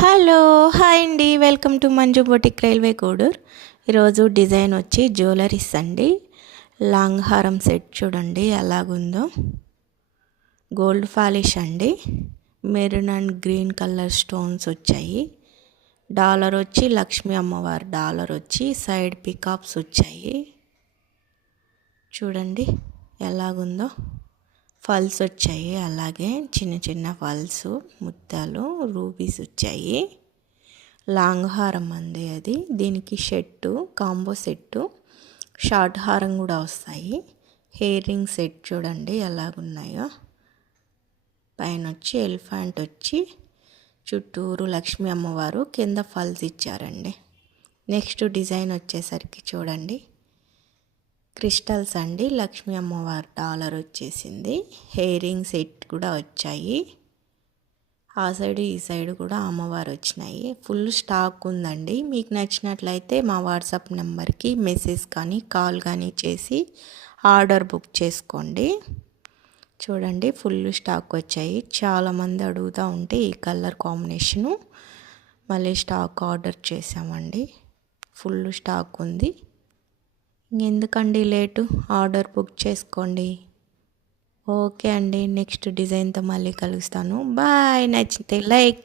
Hello hi అండి, welcome to Manju boutique railway Kodur. ఈరోజు design వచ్చి జ్యువెలరీస్ అండి. లాంగ్ హారం సెట్ చూడండి ఎలాగుందో. గోల్డ్ పాలిష్ అండి, maroon and green colour stones వచ్చాయి. డాలర్ వచ్చి లక్ష్మీ అమ్మవారి డాలర్ వచ్చి సైడ్ పికాప్స్ వచ్చాయి. చూడండి ఎలాగుందో. ఫల్స్ వచ్చాయి, అలాగే చిన్న చిన్న ఫల్స్ ముత్యాలు రూబీస్ వచ్చాయి. లాంగ్ హారం అండి అది. దీనికి షెట్టు కాంబో సెట్టు షార్ట్ హారం కూడా వస్తాయి. హెయిర్ రింగ్ సెట్ చూడండి ఎలాగున్నాయో. పైన వచ్చి ఎలిఫెంట్ వచ్చి చుట్టూరు లక్ష్మీ అమ్మవారు, కింద ఫల్స్ ఇచ్చారండి. నెక్స్ట్ డిజైన్ వచ్చేసరికి చూడండి క్రిస్టల్స్ అండి. లక్ష్మీ అమ్మవారి డాలర్ వచ్చేసింది. హెయిర్ రింగ్ సెట్ కూడా వచ్చాయి. ఆ సైడ్ ఈ సైడ్ కూడా అమ్మవారు వచ్చినాయి. ఫుల్ స్టాక్ ఉందండి. మీకు నచ్చినట్లయితే మా వాట్సాప్ నెంబర్కి మెసేజ్ కానీ కాల్ కానీ చేసి ఆర్డర్ బుక్ చేసుకోండి. చూడండి ఫుల్ స్టాక్ వచ్చాయి. చాలామంది అడుగుతూ ఉంటే ఈ కలర్ కాంబినేషను మళ్ళీ స్టాక్ ఆర్డర్ చేసామండి. ఫుల్ స్టాక్ ఉంది. ఎందుకండి లేటు, ఆర్డర్ బుక్ చేసుకోండి. ఓకే అండి, నెక్స్ట్ డిజైన్తో మళ్ళీ కలుస్తాను. బాయ్. నచ్చితే లైక్